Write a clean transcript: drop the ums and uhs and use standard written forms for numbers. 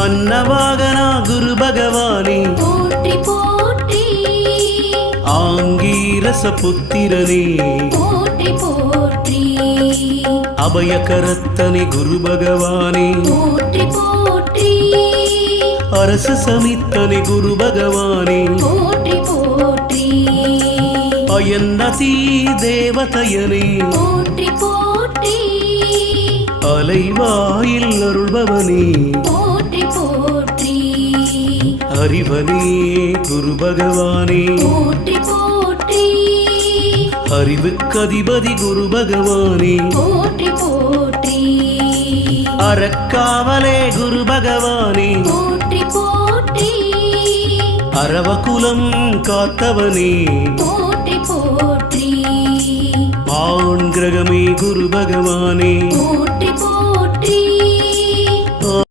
அன்னவாகனா குரு பகவானே போற்றி போற்றி ஆங்கீரச புத்திரனே போற்றி போற்றி அபயகரத்தனே குரு பகவானே போற்றி போற்றி அரச சமித்தனே குரு பகவானே போற்றி போற்றி அயன்னதி தேவதையனே போற்றி போற்றி அலைவாயில் அருள்பவனே போற்றி போற்றி அறிவனே குரு பகவானே போற்றி போற்றி அறிவுக்கதிபதி குரு பகவானே போற்றி போற்றி அறக்காவலே குரு பகவானே போற்றி போற்றி அரவகுலம் காத்தவனே போற்றி போற்றி ஆண் கிரகமே குரு பகவானே போற்றி